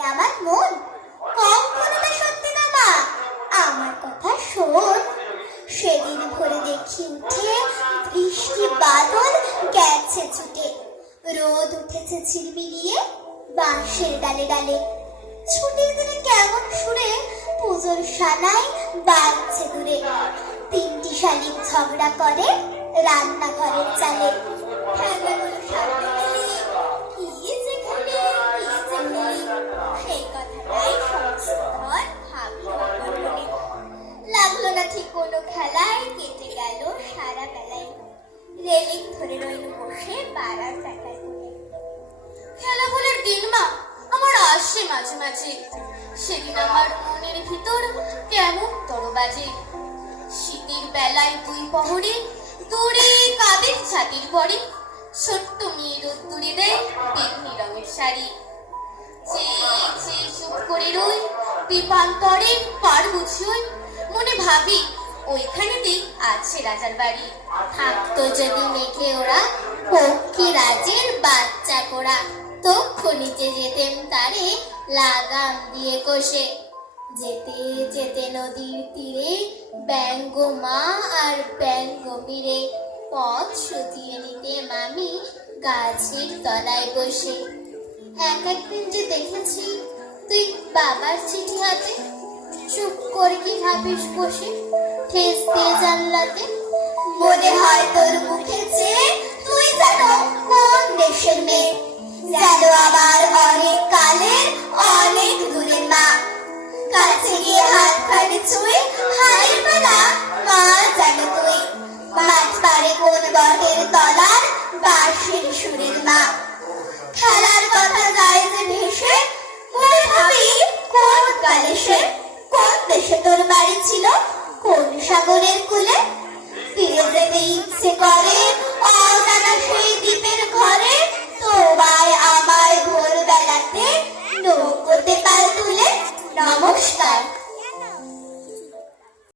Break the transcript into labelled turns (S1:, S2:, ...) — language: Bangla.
S1: আমার মন। কখনো না সত্যি না, মা? আমার কথা শোন। সেদিন ভোরে দেখি উঠে বৃষ্টি বাদল গেছে ছুটে। রোদ উঠেছে ঝিলমিলিয়ে বাঁশের ডালে ডালে। ছুটির দিনে কেমন সুরে পুজোর সানাই বাজছে দূরে। তিনটি শালিক ঝগড়া করে রান্নাঘরের চালে। না কোনো খেলায় কেটে গেল সারা বেলায়। রেলিং ধরে রইল বসে
S2: দিন মা, আমার আসে মাঝে মাঝে সেদিন আমার মনের ভিতর কেমন শীতের বেলায় দুই পহরে দূরে কাদের ছাতির পরে ছোট্ট মেয়ে রোদ্দুরে দেয় বেগুনি রঙের শাড়ি। যে যে চুপ করে রই দীপান্তরে পার বুঝুই মনে ভাবি, ওইখানেতেই আছে রাজার বাড়ি।
S1: থাকতো যদি মেঘে ওরা, পক্ষী রাজের বাচ্চা কোরা তক্ষণিতে যেতেম তারে লাগাম দিয়ে কষে। যেতে যেতে নদীর তীরে ব্যঙ্গ মা আর ব্যঙ্গ মিরে। পথ শুধিয়ে নিতে মামি গাছের তলায় বসে। এক একদিন যে দেখেছি, তুই বাবার চিঠি হাতে চুপ করে কি ভাবিস বসে? ঠেস দিয়ে জানলাতে। মনে হয় তোর মুখে চেয়ে তুই যেন কোন দেশের মেয়ে। যেন আবার অনেক কালের অনেক দূরের মা। কাছে গিয়ে হাত খানি ছুঁয়ে হাই বেলা মা যেন তুই। মাঠ পারে কোন বটের তলার বাঁশের সুরের মা। বাড়ি ছিল কোন সাগরের কুলে? ফিরে যেতে ইচ্ছে করে